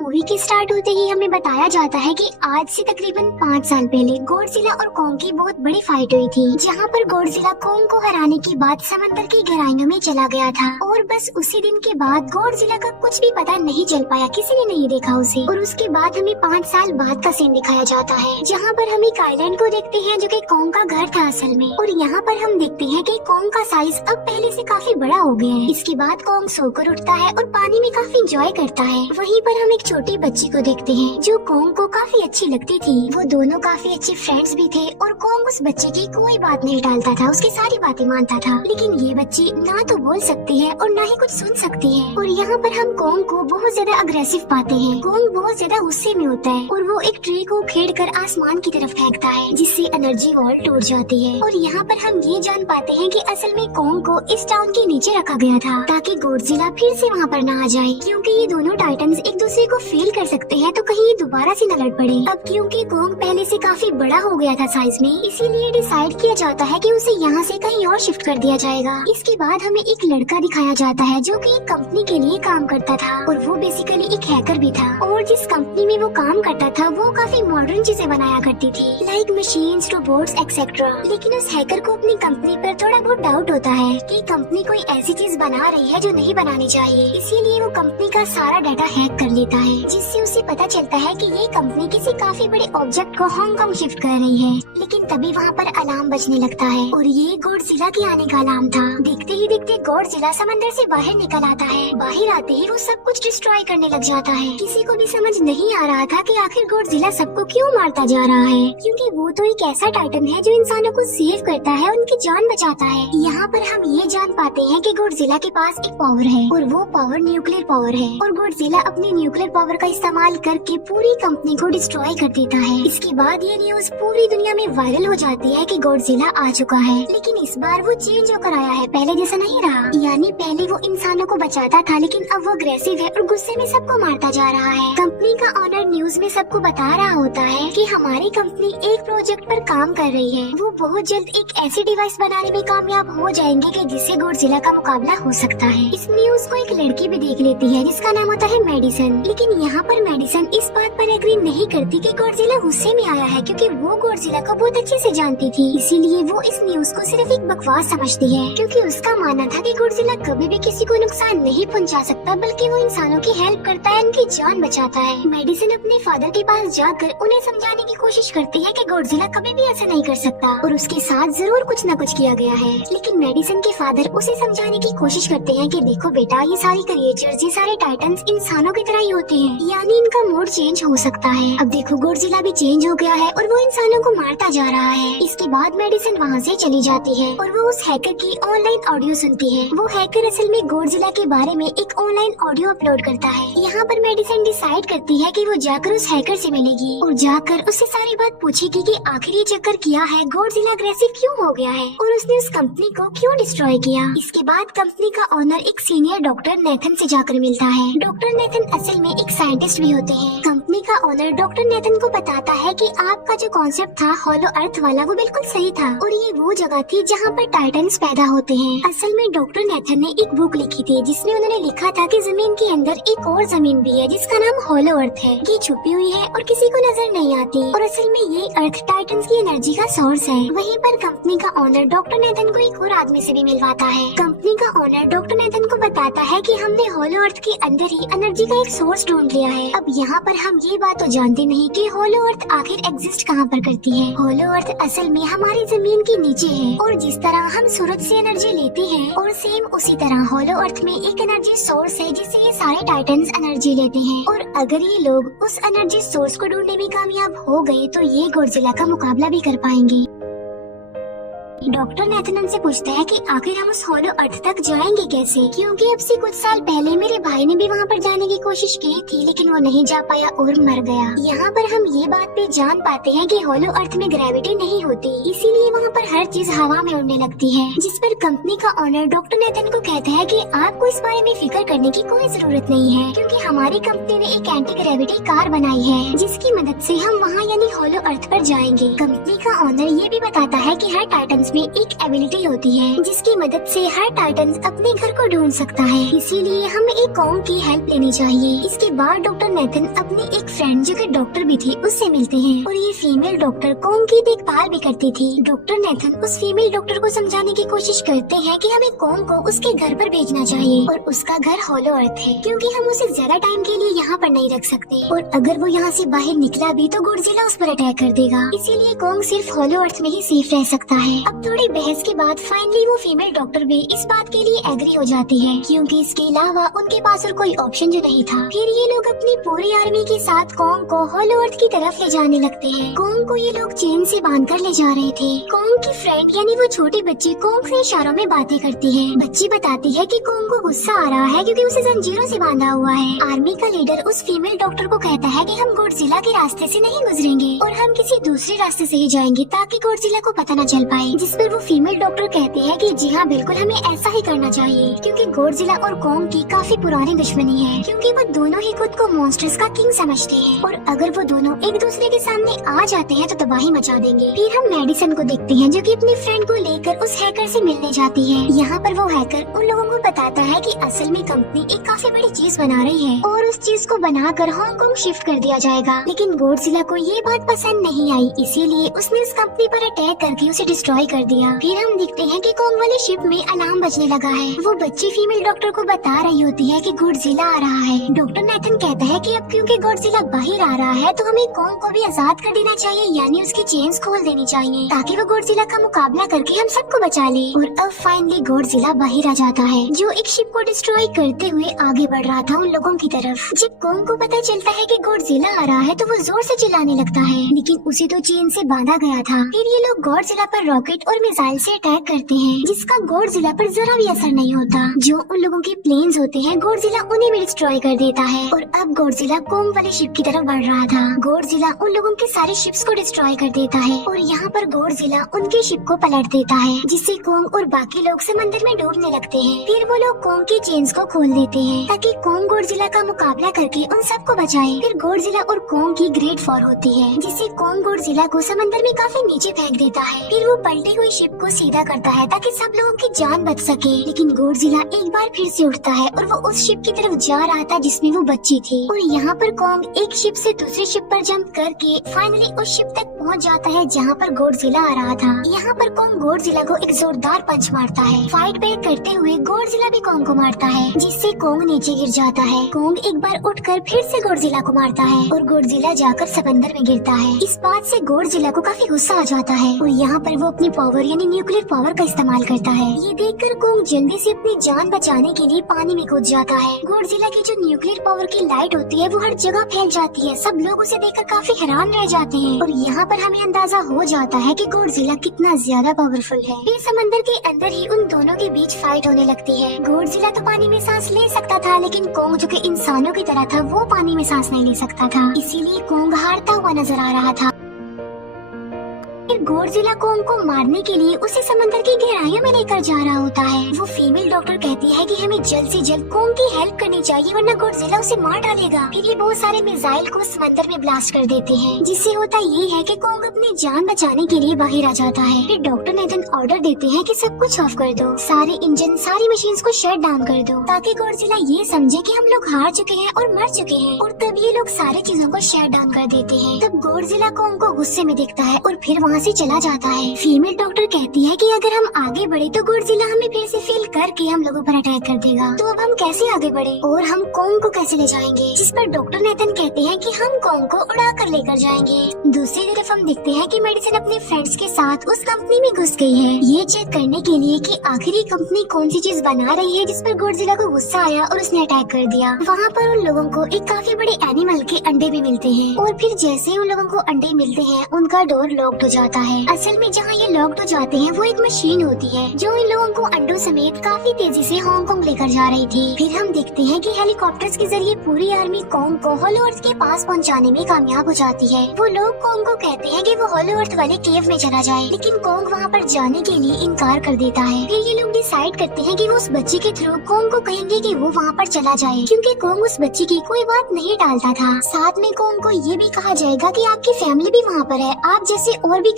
Movie के start होते ही हमें बताया जाता है कि आज से तकरीबन 5 साल पहले गॉडजिला और कॉन्ग की बहुत बड़ी फाइट हुई थी, जहां पर गॉडजिला कॉन्ग को हराने के बाद समंदर की गहराइयों में चला गया था और बस उसी दिन के बाद गॉडजिला का कुछ भी पता नहीं चल पाया, किसी ने नहीं देखा उसे। और उसके बाद हमें 5 साल बाद का सीन दिखाया जाता है, जहाँ पर हम एक आइलैंड को देखते हैं जो कि कॉन्ग का घर था असल में। और यहाँ पर हम देखते हैं कि कॉन्ग का साइज अब पहले से काफी बड़ा हो गया है। इसके बाद कॉन्ग सोकर उठता है और पानी में काफी इंजॉय करता है। वहीं पर हम एक छोटी बच्ची को देखते हैं जो कॉन्ग को काफी अच्छी लगती थी। वो दोनों काफी अच्छे फ्रेंड्स भी थे और कॉन्ग उस बच्चे की कोई बात नहीं टालता था, उसकी सारी बातें मानता था। लेकिन ये बच्ची ना तो बोल सकती है और ना ही कुछ सुन सकती है। और यहाँ पर हम कॉन्ग को बहुत ज्यादा अग्रेसिव पाते हैं। कॉन्ग बहुत ज्यादा गुस्से में होता है और वो एक ट्री को खेड़ कर आसमान की तरफ फेंकता है, जिससे एनर्जी वॉल टूट जाती है। और यहाँ पर हम ये जान पाते हैं कि असल में कॉन्ग को इस टाउन के नीचे रखा गया था ताकि गॉडजिला फिर से वहाँ पर ना आ जाए, क्योंकि ये दोनों टाइटन्स एक दूसरे को फेल कर सकते हैं तो कहीं ये दोबारा से न लड़ पड़े। अब क्योंकि कॉन्ग पहले से काफी बड़ा हो गया था साइज में, इसीलिए डिसाइड किया जाता है कि उसे यहाँ से कहीं और शिफ्ट कर दिया जाएगा। इसके बाद हमें एक लड़का दिखाया जाता है जो कि एक कंपनी के लिए काम करता था और वो बेसिकली एक हैकर भी था। और जिस कंपनी में वो काम करता था वो काफी मॉडर्न चीजें बनाया करती थी, लाइक मशीन्स, रोबोट्स एक्सेट्रा। लेकिन उस हैकर को अपनी कंपनी पर थोड़ा बहुत डाउट होता है कि कंपनी कोई ऐसी चीज बना रही है जो नहीं बनानी चाहिए। इसीलिए वो कंपनी का सारा डाटा हैक कर लेता है, जिससे उसे पता चलता है कि ये कंपनी किसी काफी बड़े ऑब्जेक्ट को हांगकांग शिफ्ट कर रही है। लेकिन तभी वहाँ पर अलार्म बजने लगता है और ये गॉडजिला के आने का अलार्म था। देखते ही देखते गॉडजिला समंदर से बाहर निकल आता है। बाहर आते ही वो सब कुछ डिस्ट्रॉय करने लग जाता है। किसी को भी समझ नहीं आ रहा था कि आखिर गॉडजिला सबको क्यों मारता जा रहा है, क्योंकि वो तो एक ऐसा टाइटन है जो इंसानों को सेव करता है, उनकी जान बचाता है। यहाँ पर हम ये जान पाते हैं कि गॉडजिला के पास एक पावर है और वो पावर न्यूक्लियर पावर है। और गॉडजिला अपनी न्यूक्लियर पावर का इस्तेमाल करके पूरी कंपनी को डिस्ट्रॉय कर देता है। इसके बाद ये न्यूज पूरी दुनिया में वायरल हो जाती है कि गॉडजिला आ चुका है। लेकिन इस बार वो चेंज होकर आया है, पहले जैसा नहीं रहा। यानी पहले वो इंसानों को बचाता था, लेकिन अब वो अग्रेसिव है और गुस्से में सबको मारता जा रहा है। कंपनी का ऑनर न्यूज में सबको बता रहा होता है कि हमारी कंपनी एक प्रोजेक्ट पर काम कर रही है। वो बहुत जल्द एक ऐसी डिवाइस बनाने में कामयाब हो जाएंगे कि जिससे गॉडजिला का मुकाबला हो सकता है। इस न्यूज को एक लड़की भी देख लेती है जिसका नाम होता है मेडिसन। लेकिन यहाँ पर मेडिसन इस बात पर एग्री नहीं करती कि गॉडजिला गुस्से में आया है, क्योंकि वो गॉडजिला को बहुत अच्छे से जानती थी। इसीलिए वो इस न्यूज को सिर्फ एक बकवास समझती है, क्योंकि उसका मानना था कि गॉडजिला कभी भी किसी को नुकसान नहीं पहुँचा सकता, बल्कि वो इंसानों की हेल्प करता है, उनकी जान बचाता है। मेडिसन अपने फादर के पास जाकर उन्हें समझाने की कोशिश करती है कि गॉडजिला कभी भी ऐसा नहीं कर सकता और उसके साथ जरूर कुछ न कुछ किया गया है। लेकिन मेडिसन के फादर उसे समझाने की कोशिश करते हैं कि देखो बेटा, ये सारी क्रिएचर्स, ये सारे टाइटन्स इंसानों की तरह ही होते हैं, यानी इनका मूड चेंज हो सकता है। अब देखो गॉडजिला भी चेंज हो गया है और वो इंसानों को मारता जा रहा है। इसके बाद मेडिसन वहाँ से चली जाती है और वो उस हैकर की ऑनलाइन ऑडियो सुनती है। वो हैकर असल में गॉडजिला के बारे में एक ऑनलाइन ऑडियो अपलोड करता है। यहाँ पर मेडिसन डिसाइड करती है कि वो जाकर उस हैकर से मिलेगी और जाकर उससे सारी बात पूछेगी कि आखिर ये चक्कर किया है, गॉडजिला अग्रेसिव क्यों हो गया है और उसने उस कंपनी को क्यों डिस्ट्रॉय किया। इसके बाद कंपनी का ओनर एक सीनियर डॉक्टर नेथन से जाकर मिलता है। डॉक्टर नेथन असल में एक साइंटिस्ट भी होते हैं। कंपनी का ओनर डॉक्टर नेथन को बताता है कि आपका जो कॉन्सेप्ट था हॉलो अर्थ वाला, वो बिल्कुल सही था और ये वो जगह थी जहाँ पर टाइटन्स पैदा होते हैं। असल में डॉक्टर नेथन ने एक बुक लिखी थी जिसमें उन्होंने लिखा था कि जमीन के अंदर एक और जमीन भी है जिसका नाम हॉलो अर्थ है। ये छुपी हुई है और किसी को नजर नहीं आती और असल में ये अर्थ टाइटन्स की एनर्जी का सोर्स है। वहीं पर कंपनी का ओनर डॉक्टर नेथन को एक और आदमी से भी मिलवाता है। कंपनी का ओनर डॉक्टर नेथन को बताता है कि हमने हॉलो अर्थ के अंदर ही एनर्जी का एक सोर्स ढूंढ लिया है। अब यहाँ पर हम ये बात तो जानते नहीं कि हॉलो अर्थ आखिर एग्जिस्ट कहाँ पर करती है। हॉलो अर्थ असल में हमारी जमीन के नीचे है और जिस तरह हम सूरज से एनर्जी लेते हैं और सेम उसी तरह हॉलो अर्थ में एक एनर्जी सोर्स है जिससे ये सारे टाइटन्स एनर्जी लेते हैं। और अगर ये लोग उस एनर्जी सोर्स को ढूंढने में कामयाब हो गए तो ये गॉडजिला का मुकाबला भी कर पाएंगे। डॉक्टर नेथन से पूछता है कि आखिर हम उस हॉलो अर्थ तक जाएंगे कैसे, क्योंकि अब से कुछ साल पहले मेरे भाई ने भी वहाँ पर जाने की कोशिश की थी लेकिन वो नहीं जा पाया और मर गया। यहाँ पर हम ये बात भी जान पाते हैं कि हॉलो अर्थ में ग्रेविटी नहीं होती, इसीलिए वहाँ पर हर चीज हवा में उड़ने लगती है। जिस पर कंपनी का ओनर डॉक्टर नेथन को कहता है कि आपको इस बारे में फिक्र करने की कोई जरूरत नहीं है, क्योंकि हमारी कंपनी ने एक एंटी ग्रेविटी कार बनाई है जिसकी मदद से हम वहाँ यानी हॉलो अर्थ पर जाएंगे। कंपनी का ओनर ये भी बताता है कि हर टाइटन्स में एक एबिलिटी होती है जिसकी मदद से हर टाइटन अपने घर को ढूंढ सकता है, इसीलिए हमें एक कॉन्ग की हेल्प लेनी चाहिए। इसके बाद डॉक्टर नेथन अपनी एक फ्रेंड जो कि डॉक्टर भी थी उससे मिलते हैं और ये फीमेल डॉक्टर कोंग की देखभाल भी करती थी। डॉक्टर नेथन उस फीमेल डॉक्टर को समझाने की कोशिश करते हैं कि हमें कोंग को उसके घर पर भेजना चाहिए और उसका घर होलो अर्थ है क्योंकि हम उसे ज्यादा टाइम के लिए यहाँ पर नहीं रख सकते और अगर वो यहाँ से बाहर निकला भी तो गॉडजिला उस पर अटैक कर देगा, इसीलिए कोंग सिर्फ होलो अर्थ में ही सेफ रह सकता है। अब थोड़ी बहस के बाद फाइनली वो फीमेल डॉक्टर भी इस बात के लिए एग्री हो जाती है क्योंकि इसके अलावा उनके पास और कोई ऑप्शन जो नहीं था। फिर ये लोग अपनी पूरी आर्मी के साथ कोंग को होलो अर्थ की तरफ ले जाने लगते हैं। कोंग को ये लोग चेन से बांधकर ले जा रहे थे। कोंग की फ्रेंड यानी वो छोटी बच्ची कोंग से इशारों में बातें करती है। बच्ची बताती है कि कोंग को गुस्सा आ रहा है क्योंकि उसे जंजीरों से बांधा हुआ है। आर्मी का लीडर उस फीमेल डॉक्टर को कहता है कि हम गॉडजिला के रास्ते से नहीं गुजरेंगे और हम किसी दूसरे रास्ते से ही जाएंगे ताकि गॉडजिला को पता न चल पाए। जिस पर वो फीमेल डॉक्टर कहती है कि जी हाँ बिल्कुल हमें ऐसा ही करना चाहिए क्योंकि गॉडजिला और कोंग की काफी पुरानी दुश्मनी है क्योंकि वो दोनों ही खुद को मॉन्स्टर्स का किंग समझते हैं और अगर वो दोनों एक दूसरे के सामने आ जाते हैं तो तबाही मचा देंगे। फिर हम मेडिसन को देखते हैं जो कि अपनी फ्रेंड को लेकर उस हैकर से मिलने जाती है। यहाँ पर वो हैकर उन लोगों को बताता है कि असल में कंपनी एक काफी बड़ी चीज बना रही है और उस चीज को बनाकर हांगकांग शिफ्ट कर दिया जाएगा, लेकिन गॉडजिला को ये बात पसंद नहीं आई, इसीलिए उसने उस कंपनी पर अटैक करके उसे डिस्ट्रॉय कर दिया। फिर हम देखते हैं कि कोंग वाले शिप में अलार्म बजने लगा है। वो बच्ची फीमेल डॉक्टर को बता रही होती है कि गॉडजिला आ रहा है। डॉक्टर नेथन कहता है कि अब क्योंकि गॉडजिला बाहर आ रहा है तो हमें कोंग को भी आजाद कर देना चाहिए, यानी उसकी चेन्स खोल देनी चाहिए ताकि वो गॉडजिला का मुकाबला करके हम सबको बचा ले। और अब फाइनली गॉडजिला बाहर आ जाता है जो एक शिप को डिस्ट्रॉय करते हुए आगे बढ़ रहा था उन लोगों की तरफ। जब कोंग को पता चलता है कि गॉडजिला आ रहा है तो वो जोर से चिल्लाने लगता है, लेकिन उसे तो चेन से बांधा गया था। फिर ये लोग गॉडजिला पर रॉकेट और मिसाइल से अटैक करते हैं जिसका गॉडजिला पर जरा भी असर नहीं होता। जो उन लोगों के प्लेन्स होते हैं गॉडजिला उन्हें भी डिस्ट्रॉय कर देता है और अब गॉडजिला कोंग वाले शिप की तरफ बढ़ रहा था। गॉडजिला उन लोगों के सारे शिप्स को डिस्ट्रॉय कर देता है और यहाँ पर गॉडजिला उनके शिप को पलट देता है जिससे कोंग और बाकी लोग समंदर में डूबने लगते हैं। फिर वो लोग कोंग की चेन्स को खोल देते हैं ताकि कोंग गॉडजिला का मुकाबला करके उन सबको बचाए। फिर गॉडजिला और कोंग की ग्रेट फॉर होती है जिससे कोंग गॉडजिला को समंदर में काफी नीचे फेंक देता है। फिर वो पलटी हुई शिप को सीधा करता है ताकि सब लोगों की जान बच सके, लेकिन गॉडजिला एक बार फिर से उठता है और वो उस शिप की तरफ जा रहा था जिसमें वो बच्ची थी। और यहाँ पर कोंग एक शिप से दूसरी शिप पर जंप करके फाइनली उस शिप तक पहुँच जाता है जहाँ पर गॉडजिला आ रहा था। यहाँ पर कोंग गॉडजिला को एक जोरदार पंच मारता है। फाइट बैक करते हुए गॉडजिला भी कोंग को मारता है जिससे कोंग नीचे गिर जाता है। कोंग एक बार उठकर फिर से गॉडजिला को मारता है और गॉडजिला जाकर समंदर में गिरता है। इस बात से गॉडजिला को काफी गुस्सा आ जाता है और यहाँ पर वो अपनी पावर यानी न्यूक्लियर पावर का इस्तेमाल करता है। ये देखकर कोंग जल्दी से अपनी जान बचाने के लिए पानी में कूद जाता है। गॉडजिला की जो न्यूक्लियर पावर की लाइट होती है वो हर जगह फैल जाती है। सब लोग उसे देखकर काफी हैरान रह जाते हैं और यहाँ पर हमें अंदाजा हो जाता है कि गॉडजिला कितना ज्यादा पावरफुल है। फिर समंदर के अंदर ही उन दोनों के बीच फाइट होने लगती है। गॉडजिला तो पानी में सांस ले सकता था, लेकिन कोंग जो कि इंसानों की तरह था वो पानी में सांस नहीं ले सकता था, इसीलिए कोंग हारता हुआ नजर आ रहा था। फिर गॉडजिला कोंग को मारने के लिए उसे समंदर की गहराइयों में लेकर जा रहा होता है। वो फीमेल डॉक्टर कहती है कि हमें जल्द से जल्द कोंग की हेल्प करनी चाहिए वरना गॉडजिला उसे मार डालेगा। फिर ये बहुत सारे मिसाइल को समंदर में ब्लास्ट कर देते हैं जिससे होता ये है कि कोंग अपनी जान बचाने के लिए बाहर आ जाता है। फिर डॉक्टर नेथन ऑर्डर देते हैं कि सब कुछ ऑफ कर दो, सारे इंजन सारी मशीन्स को शट डाउन कर दो ताकि गॉडजिला ये समझे कि हम लोग हार चुके हैं और मर चुके हैं। और तब ये लोग सारी चीजों को शट डाउन कर देते हैं। तब गॉडजिला कोंग को गुस्से में देखता है और फिर वहाँ से चला जाता है। फीमेल डॉक्टर कहती है कि अगर हम आगे बढ़े तो गॉडजिला हमें फिर से फेल करके हम लोगों पर अटैक कर देगा, तो अब हम कैसे आगे बढ़े और हम कोंग को कैसे ले जाएंगे। जिस पर डॉक्टर नेथन कहते हैं कि हम कोंग को उड़ा कर लेकर जाएंगे। दूसरी तरफ हम देखते हैं कि मेडिसन अपने फ्रेंड्स के साथ उस कंपनी में घुस गई है ये चेक करने के लिए कि आखिर ये कंपनी कौन सी चीज बना रही है जिस पर गॉडजिला को गुस्सा आया और उसने अटैक कर दिया। वहाँ पर उन लोगों को एक काफी बड़े एनिमल के अंडे भी मिलते हैं और फिर जैसे उन लोगों को अंडे मिलते हैं उनका डोर लॉक्ड हो जाता है। असल में जहाँ ये लॉक्ड हो जाते हैं वो एक मशीन होती है जो इन लोगों को अंडों समेत काफी तेजी से हांगकांग लेकर जा रही थी। फिर हम देखते हैं कि हेलीकॉप्टर्स के जरिए पूरी आर्मी कोंग को होलो अर्थ के पास पहुंचाने में कामयाब हो जाती है। वो लोग कोंग को कहते हैं कि वो होलो अर्थ वाले केव में चला जाए, लेकिन कोंग वहाँ पर जाने के लिए इनकार कर देता है। फिर ये लोग डिसाइड करते हैं कि वो उस बच्ची के थ्रू कोंग को कहेंगे कि वो वहाँ पर चला जाए, क्योंकि कोंग उस बच्ची की कोई बात नहीं टालता था। साथ में कोंग को ये भी कहा जाएगा कि आपकी फैमिली भी वहाँ पर है, आप जैसे और भी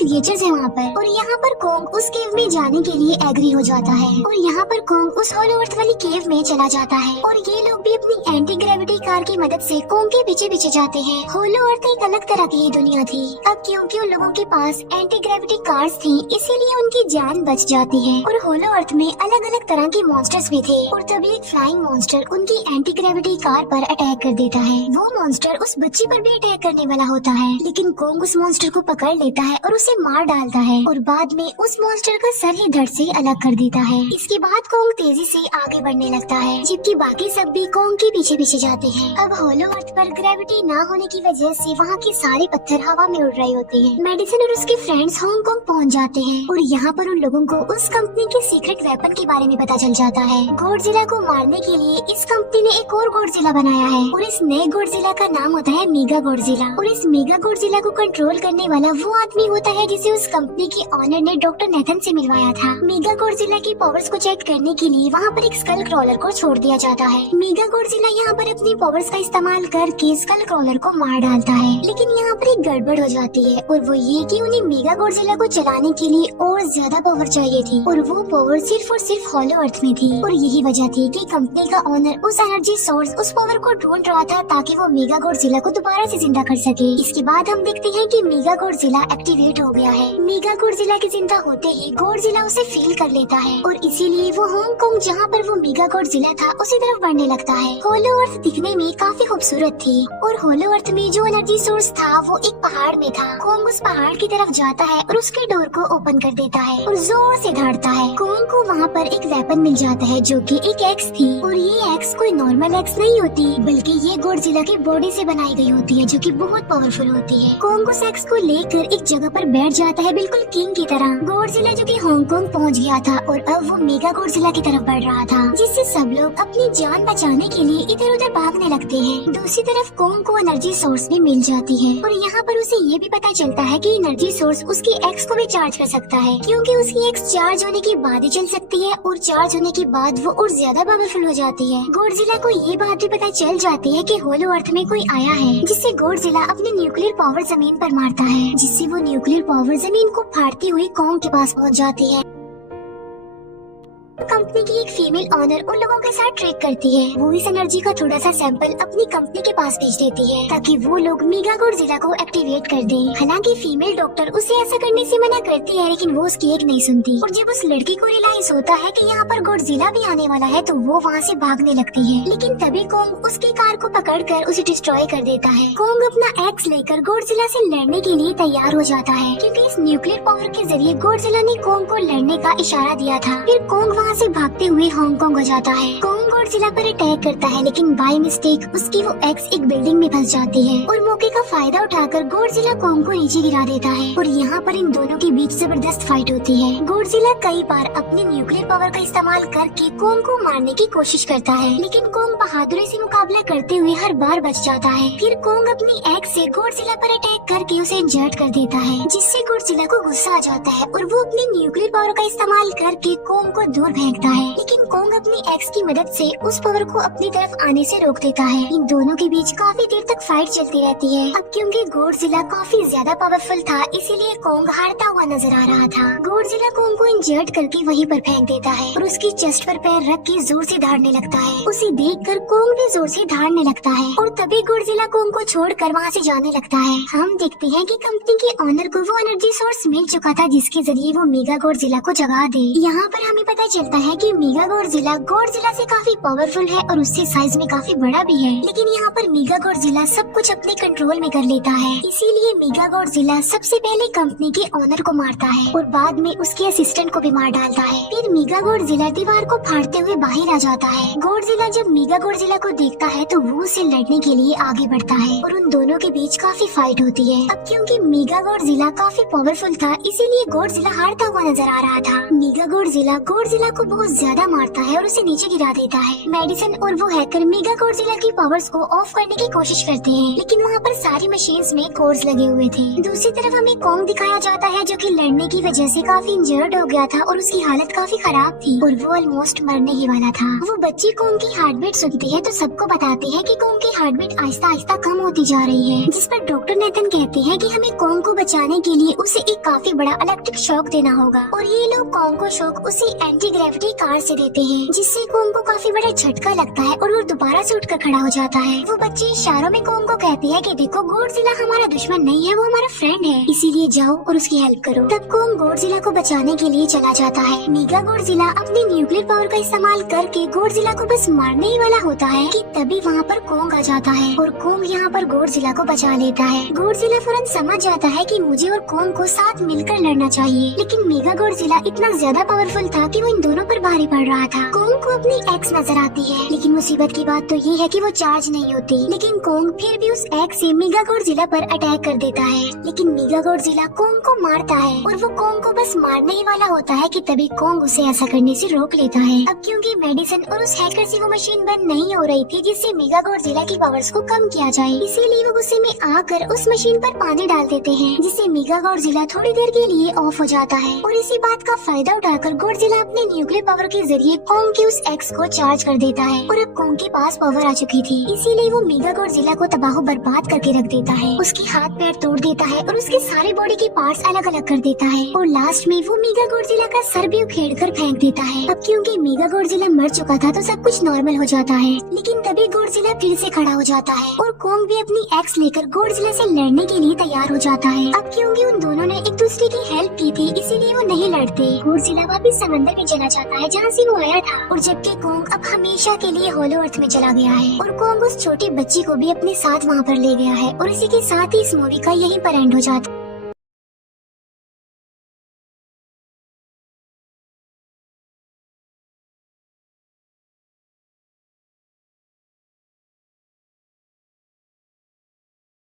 क्रिएचर्स है वहाँ पर। और यहाँ पर कोंग उस केव में जाने के लिए एग्री हो जाता है और यहाँ पर कोंग उस होलो अर्थ वाली केव में चला जाता है और ये लोग भी अपनी एंटी ग्रेविटी कार की मदद से कोंग के पीछे पीछे जाते हैं। होलो अर्थ एक अलग तरह की दुनिया थी। अब क्योंकि उन लोगों के पास एंटी ग्रेविटी कार्स थी, इसीलिए उनकी जान बच जाती है। और होलो अर्थ में अलग अलग तरह के मॉन्स्टर्स भी थे और तभी एक फ्लाइंग मॉन्स्टर उनकी एंटी ग्रेविटी कार पर अटैक कर देता है। वो मॉन्स्टर उस बच्ची पर भी अटैक करने वाला होता है, लेकिन कोंग उस मॉन्स्टर को पकड़ लेता है और उसे मार डालता है और बाद में उस मॉन्स्टर का सर ही धड़ से अलग कर देता है। इसके बाद कोंग तेजी से आगे बढ़ने लगता है, जबकि बाकी सब भी कोंग के पीछे पीछे जाते हैं। अब होलो अर्थ पर ग्रेविटी न होने की वजह से वहाँ के सारे पत्थर हवा में उड़ रहे होते हैं। मेडिसिन और उसके फ्रेंड्स हांगकांग पहुँच जाते हैं और यहाँ पर उन लोगों को उस कंपनी के सीक्रेट वेपन के बारे में पता चल जाता है। गॉडजिला को मारने के लिए इस कंपनी ने एक और गॉडजिला बनाया है और इस नए गॉडजिला का नाम होता है मेगा गॉडजिला। और इस मेगा गॉडजिला को कंट्रोल करने वाला वो आदमी होता है जिसे उस कंपनी के ऑनर ने डॉक्टर नेथन से मिलवाया था। मेगा गॉडजिला की पावर्स को चेक करने के लिए वहाँ पर एक स्कल क्रॉलर को छोड़ दिया जाता है। मेगा गॉडजिला यहाँ पर अपनी पावर्स का इस्तेमाल करके स्कल क्रॉलर को मार डालता है, लेकिन यहाँ पर एक गड़बड़ हो जाती है और वो ये कि उन्हें मेगा गॉडजिला को चलाने के लिए और ज्यादा पावर चाहिए थी और वो पावर सिर्फ और सिर्फ होलो अर्थ में थी। और यही वजह थी कि कंपनी का ऑनर उस एनर्जी सोर्स, उस पावर को ढूंढ रहा था ताकि वो मेगा गॉडजिला को दोबारा से जिंदा कर सके। इसके बाद हम देखते हैं कि मेगा गॉडजिला एक्टिवेट हो गया है। मेगा गॉडजिला के जिंदा होते ही गॉडजिला उसे फील कर लेता है और इसीलिए वो हांगकांग जहाँ पर वो मेगा गॉडजिला था उसी तरफ बढ़ने लगता है। होलो अर्थ दिखने में काफी खूबसूरत थी और होलो अर्थ में जो एनर्जी सोर्स था वो एक पहाड़ में था। कोंग उस पहाड़ की तरफ जाता है और उसके डोर को ओपन कर देता है और जोर से दौड़ता है। कोंग को वहाँ पर एक वेपन मिल जाता है जो कि एक एक्स थी और ये एक्स कोई नॉर्मल एक्स नहीं होती, बल्कि ये गॉडजिला की बॉडी से बनाई गई होती है जो कि बहुत पावरफुल होती है। कोंग उस एक्स को लेकर एक जगह पर बैठ जाता है बिल्कुल किंग की तरह। गॉडजिला जो कि हांगकांग पहुँच गया था और अब वो मेगा गॉडजिला की तरफ बढ़ रहा था, जिससे सब लोग अपनी जान बचाने के लिए इधर उधर भागने लगते हैं। दूसरी तरफ कोंग को एनर्जी सोर्स भी मिल जाती है और यहाँ पर उसे ये भी पता चलता है कि एनर्जी सोर्स उसकी एक्स को भी चार्ज कर सकता है, क्योंकि उसकी एक्स चार्ज होने के बाद ही चल सकती है और चार्ज होने के बाद वो और ज्यादा पावरफुल हो जाती है। गॉडजिला को ये बात भी पता चल जाती है कि होलो अर्थ में कोई आया है, जिससे गॉडजिला अपनी न्यूक्लियर पावर जमीन पर मारता है, जिससे वो न्यूक्लियर पावर जमीन को फाड़ती हुई कोंग के पास पहुँच जाती है। कंपनी की एक फीमेल ऑनर उन लोगों के साथ ट्रेक करती है। वो इस एनर्जी का थोड़ा सा सैंपल अपनी कंपनी के पास भेज देती है ताकि वो लोग मेगा गॉडजिला को एक्टिवेट कर दें। हालांकि फीमेल डॉक्टर उसे ऐसा करने से मना करती है, लेकिन वो उसकी एक नहीं सुनती और जब उस लड़की को रियलाइज होता है कि यहाँ पर गॉडजिला भी आने वाला है तो वो वहाँ से भागने लगती है, लेकिन तभी कोंग उसकी कार को पकड़कर उसे डिस्ट्रॉय कर देता है। कोंग अपना एक्स लेकर गॉडजिला से लड़ने के लिए तैयार हो जाता है, क्योंकि इस न्यूक्लियर पावर के जरिए गॉडजिला ने कोंग को लड़ने का इशारा दिया था। फिर कोंग वहाँ से भागते हुए हांगकांग हो जाता है। कोंग गॉडजिला पर अटैक करता है, लेकिन बाय मिस्टेक उसकी वो एक्स एक बिल्डिंग में फंस जाती है और मौके का फायदा उठाकर गॉडजिला कोंग को नीचे गिरा देता है और यहाँ पर इन दोनों के बीच जबरदस्त फाइट होती है। गॉडजिला कई बार अपनी न्यूक्लियर पावर का इस्तेमाल करके कोंग को मारने की कोशिश करता है, लेकिन कोंग बहादुरी से मुकाबला करते हुए हर बार बच जाता है। फिर कोंग अपनी एक्स से गॉडजिला पर अटैक करके उसे इंजर्ड कर देता है, जिससे गॉडजिला को गुस्सा आ जाता है और वो अपनी न्यूक्लियर पावर का इस्तेमाल करके कोंग को दूर फेंकता है, लेकिन कोंग अपनी एक्स की मदद से उस पावर को अपनी तरफ आने से रोक देता है। इन दोनों के बीच काफी देर तक फाइट चलती रहती है। अब क्योंकि गॉडजिला काफी ज्यादा पावरफुल था, इसीलिए कोंग हारता हुआ नजर आ रहा था। गॉडजिला कोंग को इंजर्ड करके वहीं पर फेंक देता है और उसकी चेस्ट पर पैर रख के जोर से दहाड़ने लगता है। उसे देखकर कोंग भी जोर से दहाड़ने लगता है और तभी गॉडजिला कोंग को छोड़कर वहाँ से जाने लगता है। हम देखते हैं कि कंपनी के ऑनर को वो एनर्जी सोर्स मिल चुका था जिसके जरिए वो मेगा गॉडजिला को जगा दे। यहाँ पर हमें पता चलता है कि मेगा गॉडजिला से काफी पावरफुल है और उससे साइज में काफी बड़ा भी है, लेकिन यहाँ पर मेगा गॉडजिला सब कुछ अपने कंट्रोल में कर लेता है। इसीलिए मेगा गॉडजिला सबसे पहले कंपनी के ऑनर को मारता है और बाद में उसके असिस्टेंट को भी मार डालता है। फिर मेगा गॉडजिला दीवार को फाड़ते हुए बाहर आ जाता है। गॉडजिला जब मेगा गॉडजिला को देखता है तो वो उससे लड़ने के लिए आगे बढ़ता है और उन दोनों के बीच काफी फाइट होती है। अब क्योंकि मेगा गॉडजिला काफी पावरफुल था, इसीलिए गॉडजिला हारता हुआ नजर आ रहा था। मेगा गॉडजिला को बहुत ज्यादा मारता है और उसे नीचे गिरा देता है। मेडिसन और वो हैकर मेगा गॉडजिला की पावर्स को ऑफ करने की कोशिश करते हैं, लेकिन वहाँ पर सारी मशीन्स में कोर्स लगे हुए थे। दूसरी तरफ हमें कॉन्ग दिखाया जाता है जो कि लड़ने की वजह से काफी इंजर्ड हो गया था और उसकी हालत काफी खराब थी और वो ऑलमोस्ट मरने ही वाला था। वो बच्ची कॉन्ग की हार्ट बीट सुनती है तो सबको बताती है कि कॉन्ग की हार्ट बीट आहिस्ता आहिस्ता कम होती जा रही है, जिस पर डॉक्टर नेथन कहते हैं कि हमें कॉन्ग को बचाने के लिए उसे एक काफी बड़ा इलेक्ट्रिक शॉक देना होगा। और ये लोग कॉन्ग को शॉक उसी एंटी ग्रेविटी कार से देते हैं, जिससे कॉन्ग को काफी बड़ा झटका लगता है और वो दोबारा से उठकर खड़ा हो जाता है। वो बच्चे इशारों में कॉन्ग को कहती है कि देखो गॉडजिला हमारा दुश्मन नहीं है, वो हमारा फ्रेंड है, इसीलिए जाओ और उसकी हेल्प करो। तब कॉन्ग गॉडजिला को बचाने के लिए चला जाता है। मेगा गॉडजिला अपनी न्यूक्लियर पावर का इस्तेमाल करके गॉडजिला को बस मारने ही वाला होता है कि तभी वहाँ पर कॉन्ग आ जाता है और कॉन्ग यहाँ पर गॉडजिला को बचा लेता है। गॉडजिला फौरन समझ जाता है कि मुझे और कॉन्ग को साथ मिलकर लड़ना चाहिए, लेकिन मेगा गॉडजिला इतना ज्यादा पावरफुल था कि वो इन दोनों पर भारी पड़ रहा था। कॉन्ग को अपनी एक्स नजर आती है, लेकिन मुसीबत की बात तो ये है कि वो चार्ज नहीं होती। लेकिन कॉन्ग फिर भी उस एक्स से मेगा गॉडजिला पर अटैक कर देता है, लेकिन मेगा गॉडजिला कॉन्ग को मारता है और वो कॉन्ग को बस मारने ही वाला होता है कि तभी कॉन्ग उसे ऐसा करने से रोक लेता है। अब क्योंकि मेडिसन और उस हैकर से वो मशीन बंद नहीं हो रही थी जिससे मेगा गॉडजिला की पावर्स को कम किया जाए, इसीलिए वो गुस्से में आकर उस मशीन पर पानी डाल देते हैं, जिससे मेगा गॉडजिला थोड़ी देर के लिए ऑफ हो जाता है। और इसी बात का फायदा उठाकर गॉडजिला अपने न्यूक्लियर पावर के जरिए कॉन्ग के उस एक्स को चार्ज कर देता है और अब कॉन्ग के पास पावर आ चुकी थी, इसीलिए वो मेगा गॉडजिला को तबाह बर्बाद करके रख देता है। उसके हाथ पैर तोड़ देता है और उसके सारे बॉडी के पार्ट्स अलग अलग कर देता है और लास्ट में वो मेगा गॉडजिला का सर भी उखेड़ कर फेंक देता है। अब क्योंकि मेगा गॉडजिला मर चुका था तो सब कुछ नॉर्मल हो जाता है, लेकिन तभी गॉडजिला फिर से खड़ा हो जाता है और कॉन्ग भी अपनी एक्स लेकर गॉडजिला से लड़ने के लिए तैयार हो जाता है। अब क्योंकि उन दोनों ने एक दूसरे की हेल्प की थी, इसीलिए वो नहीं लड़ते। गॉडजिला वापस समंदर में चला जाता है जहाँ से वो आया था, और जबकि कॉन्ग अब हमेशा के लिए होलो अर्थ में चला गया है और कॉन्ग उस छोटी बच्ची को भी अपने साथ वहाँ पर ले गया है। और इसी के साथ ही इस मूवी का यहीं पर एंड हो जाता है।